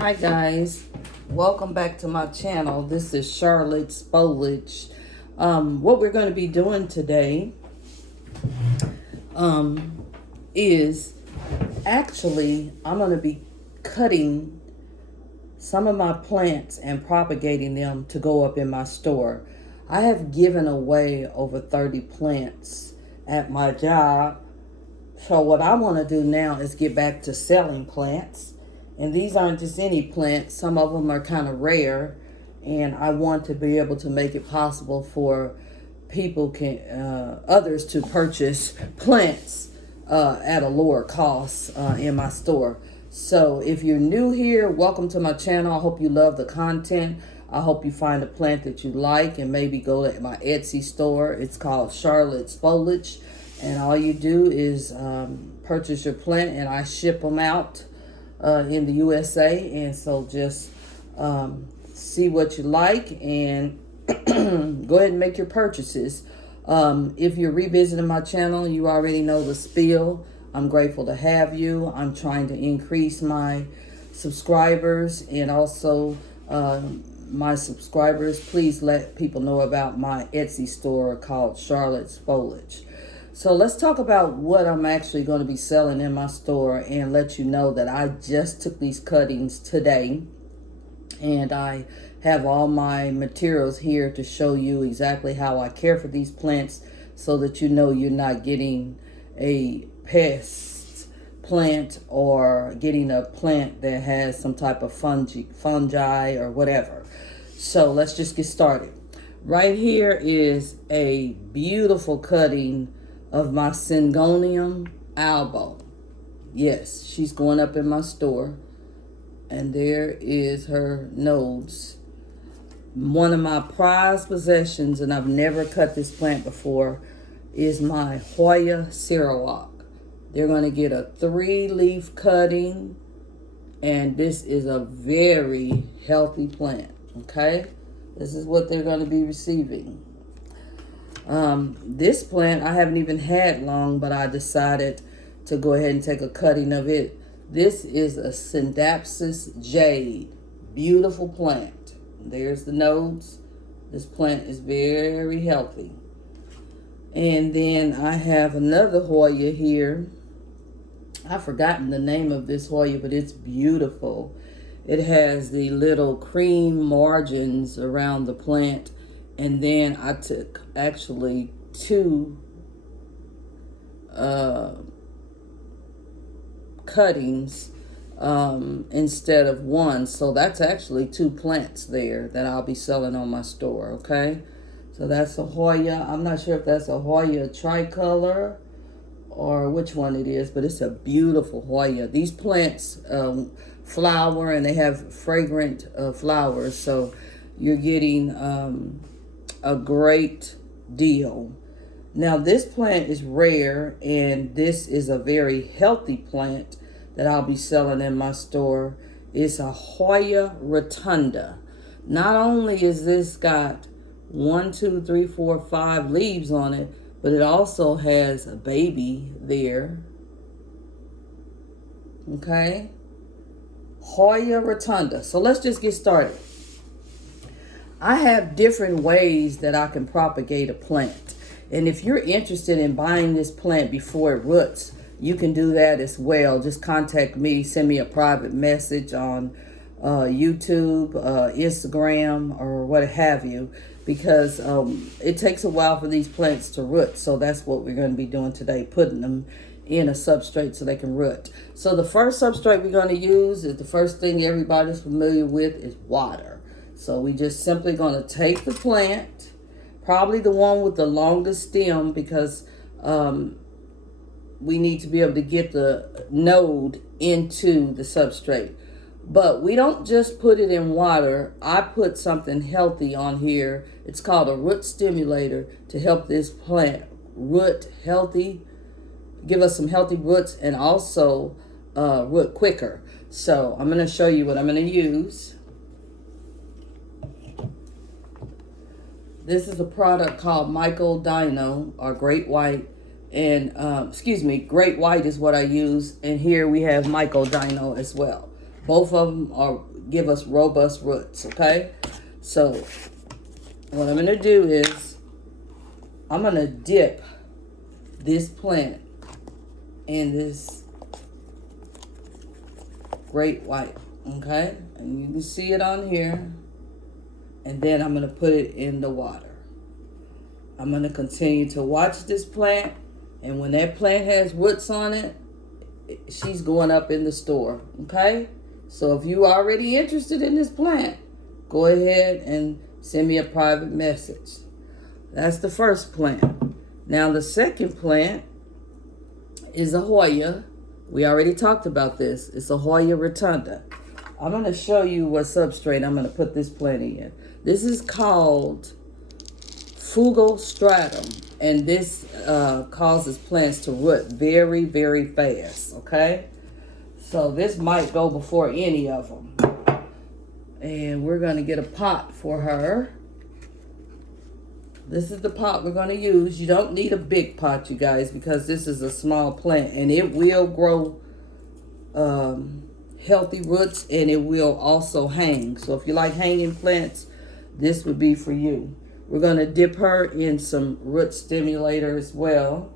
Hi guys, welcome back to my channel. This is Charlotte's Foliage. What we're going to be doing today is actually I'm going to be cutting some of my plants and propagating them to go up in my store. I have given away over 30 plants at my job. So what I want to do now is get back to selling plants. And these aren't just any plants. Some of them are kind of rare. And I want to be able to make it possible for others to purchase plants at a lower cost in my store. So if you're new here, welcome to my channel. I hope you love the content. I hope you find a plant that you like and maybe go to my Etsy store. It's called Charlotte's Foliage. And all you do is purchase your plant and I ship them out in the USA. And so just see what you like and go ahead and make your purchases. If you're revisiting my channel, you already know the spiel. I'm grateful to have you. I'm trying to increase my subscribers and also my subscribers. Please let people know about my Etsy store called Charlotte's Foliage. So let's talk about what I'm actually going to be selling in my store and let you know that I just took these cuttings today and I have all my materials here to show you exactly how I care for these plants so that you know you're not getting a pest plant or getting a plant that has some type of fungi or whatever. So let's just get started. Right here is a beautiful cutting of my Syngonium albo. Yes, she's going up in my store. And there is her nodes. One of my prized possessions, and I've never cut this plant before, is my Hoya Sarawak. They're going to get a 3-leaf cutting, and this is a very healthy plant, okay? This is what they're going to be receiving. This plant I haven't even had long, but I decided to go ahead and take a cutting of it. This is a Scindapsus jade. Beautiful plant. There's the nodes. This plant is very healthy. And then I have another Hoya here. I've forgotten the name of this Hoya, but it's beautiful. It has the little cream margins around the plant. And then I took actually 2 cuttings instead of 1. So that's actually 2 plants there that I'll be selling on my store, okay? So that's a Hoya. I'm not sure if that's a Hoya tricolor or which one it is, but it's a beautiful Hoya. These plants flower and they have fragrant flowers. So you're getting a great deal. Now this plant is rare and this is a very healthy plant that I'll be selling in my store. It's a Hoya rotunda. Not only is this got 1, 2, 3, 4, 5 leaves on it, but it also has a baby there. Okay? Hoya rotunda. So let's just get started. I have different ways that I can propagate a plant. And if you're interested in buying this plant before it roots, you can do that as well. Just contact me, send me a private message on YouTube, Instagram, or what have you, because it takes a while for these plants to root. So that's what we're going to be doing today, putting them in a substrate so they can root. So the first substrate we're going to use is the first thing everybody's familiar with is water. So we just simply going to take the plant, probably the one with the longest stem, because we need to be able to get the node into the substrate. But we don't just put it in water. I put something healthy on here. It's called a root stimulator to help this plant root healthy, give us some healthy roots, and also root quicker. So I'm going to show you what I'm going to use. This is a product called Mycodino, or Great White. And, Great White is what I use. And here we have Mycodino as well. Both of them give us robust roots, okay? So what I'm going to do is I'm going to dip this plant in this great white, okay? And you can see it on here. And then I'm going to put it in the water. I'm going to continue to watch this plant. And when that plant has roots on it, she's going up in the store, okay? So if you are already interested in this plant, go ahead and send me a private message. That's the first plant. Now the second plant is a Hoya. We already talked about this. It's a Hoya rotunda. I'm going to show you what substrate I'm going to put this plant in. This is called Fugostratum, and this causes plants to root very, very fast, okay? So this might go before any of them. And we're going to get a pot for her. This is the pot we're going to use. You don't need a big pot, you guys, because this is a small plant, and it will grow healthy roots, and it will also hang. So if you like hanging plants, this would be for you. We're going to dip her in some root stimulator as well.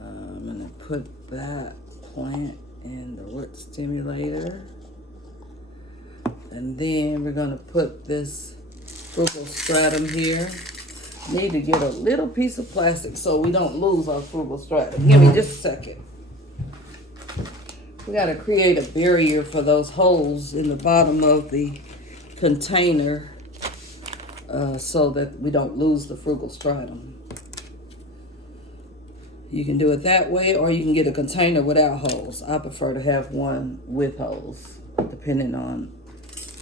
I'm going to put that plant in the root stimulator. And then we're going to put this Fugostratum here. Need to get a little piece of plastic so we don't lose our Fugostratum. Give me just a second. We got to create a barrier for those holes in the bottom of the container so that we don't lose the Fugostratum. You can do it that way, or you can get a container without holes. I prefer to have one with holes, depending on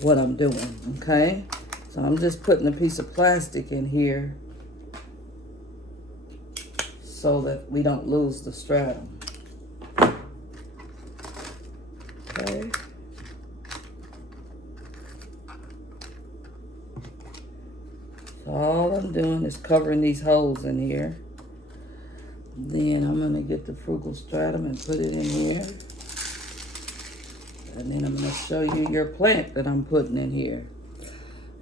what I'm doing, okay? So I'm just putting a piece of plastic in here so that we don't lose the stratum. Okay. So all I'm doing is covering these holes in here. Then I'm going to get the Fugostratum and put it in here. And then I'm going to show you your plant that I'm putting in here.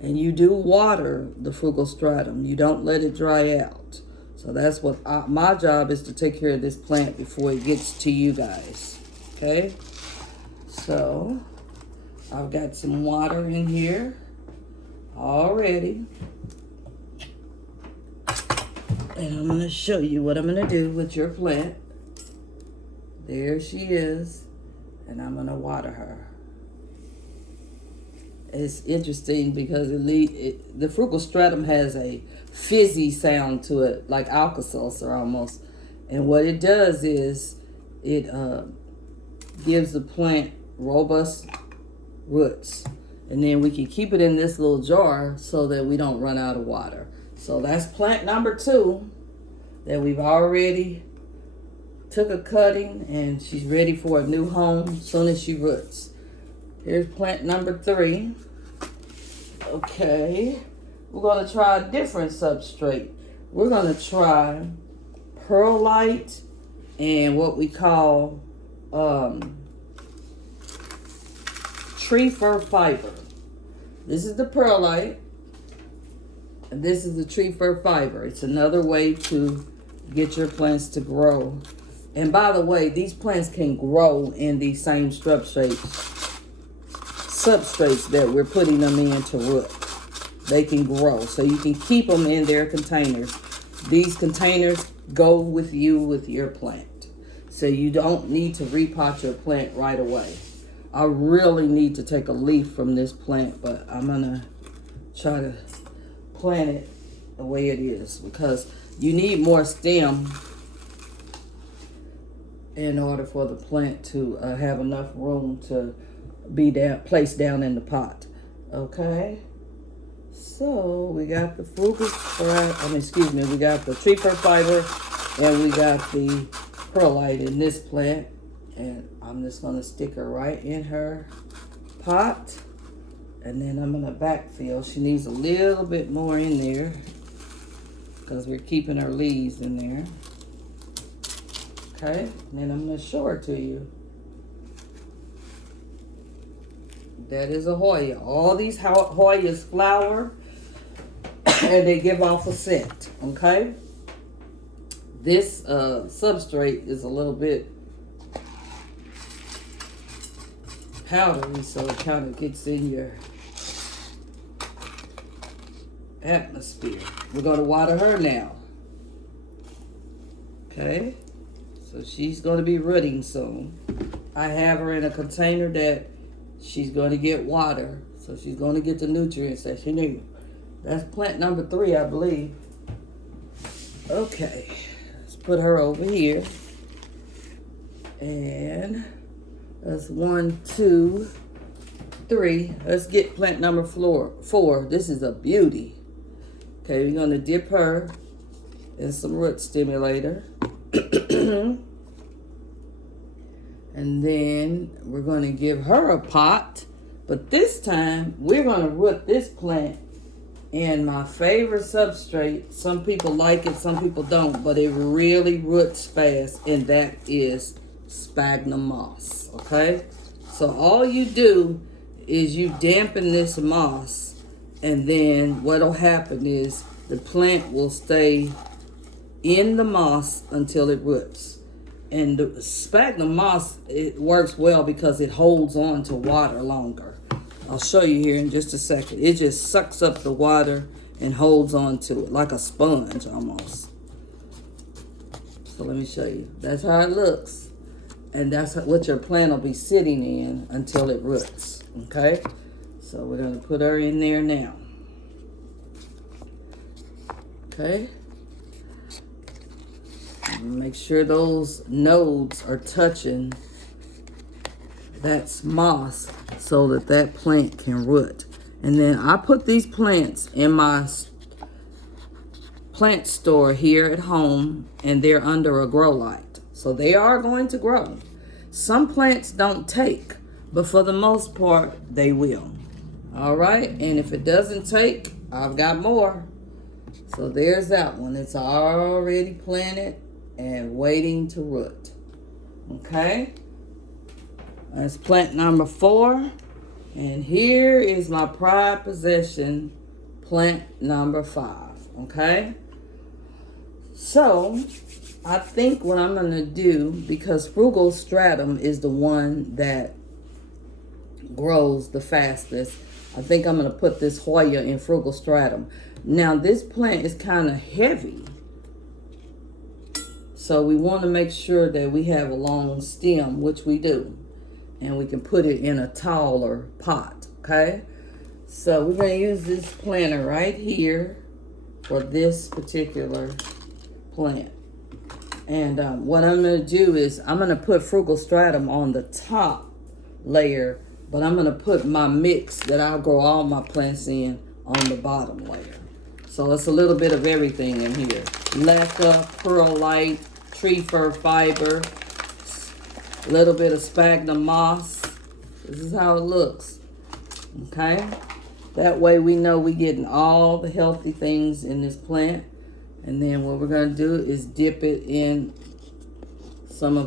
And you do water the Fugostratum. You don't let it dry out. So that's what my job is, to take care of this plant before it gets to you guys. Okay? So I've got some water in here already. And I'm going to show you what I'm going to do with your plant. There she is. And I'm going to water her. It's interesting because the Fugostratum has a fizzy sound to it, like Alka-Seltzer almost. And what it does is it gives the plant robust roots. And then we can keep it in this little jar so that we don't run out of water. So that's plant number 2 that we've already took a cutting, and she's ready for a new home as soon as she roots. Here's plant number 3. Okay, we're going to try a different substrate. We're going to try perlite and what we call tree fir fiber. This is the perlite, and this is the tree fir fiber. It's another way to get your plants to grow. And by the way, these plants can grow in these same substrates that we're putting them in to root. They can grow, so you can keep them in their containers. These containers go with you with your plant, so you don't need to repot your plant right away. I really need to take a leaf from this plant, but I'm gonna try to plant it the way it is, because you need more stem in order for the plant to have enough room to be placed down in the pot. Okay, so we got the we got the tree fir fiber, and we got the perlite in this plant. And I'm just gonna stick her right in her pot, and then I'm gonna backfill. She needs a little bit more in there because we're keeping her leaves in there. Okay, and then I'm going to show it to you. That is a Hoya. All these Hoyas flower and they give off a scent. Okay, this substrate is a little bit powdery, so it kind of gets in your atmosphere. We're going to water her now. Okay, so she's going to be rooting soon. I have her in a container that she's going to get water, so she's going to get the nutrients that she needs. That's plant number 3, I believe. Okay, let's put her over here. And that's 1, 2, 3. Let's get plant number 4. This is a beauty. Okay, we're going to dip her in some root stimulator. And then we're going to give her a pot. But this time, we're going to root this plant in my favorite substrate. Some people like it, some people don't. But it really roots fast. And that is sphagnum moss. Okay? So all you do is you dampen this moss. And then what will happen is the plant will stay in the moss until it roots. And the sphagnum moss, it works well because it holds on to water longer. I'll show you here in just a second. It just sucks up the water and holds on to it like a sponge almost. So let me show you. That's how it looks. And that's what your plant will be sitting in until it roots. Okay? So we're going to put her in there now. Okay? Make sure those nodes are touching that moss so that that plant can root. And then I put these plants in my plant store here at home, and they're under a grow light. So they are going to grow. Some plants don't take, but for the most part, they will. All right, and if it doesn't take, I've got more. So there's that one. It's already planted and waiting to root. Okay, that's plant number 4. And here is my pride possession, plant number 5. Okay, so I think what I'm going to do, because Frugal Stratum is the one that grows the fastest, I think I'm going to put this Hoya in Frugal Stratum. Now this plant is kind of heavy, so we want to make sure that we have a long stem, which we do. And we can put it in a taller pot, okay? So we're going to use this planter right here for this particular plant. And what I'm going to do is I'm going to put Frugal Stratum on the top layer, but I'm going to put my mix that I'll grow all my plants in on the bottom layer. So it's a little bit of everything in here. Leca, perlite, tree fir fiber, a little bit of sphagnum moss. This is how it looks. Okay? That way we know we're getting all the healthy things in this plant. And then what we're going to do is dip it in some of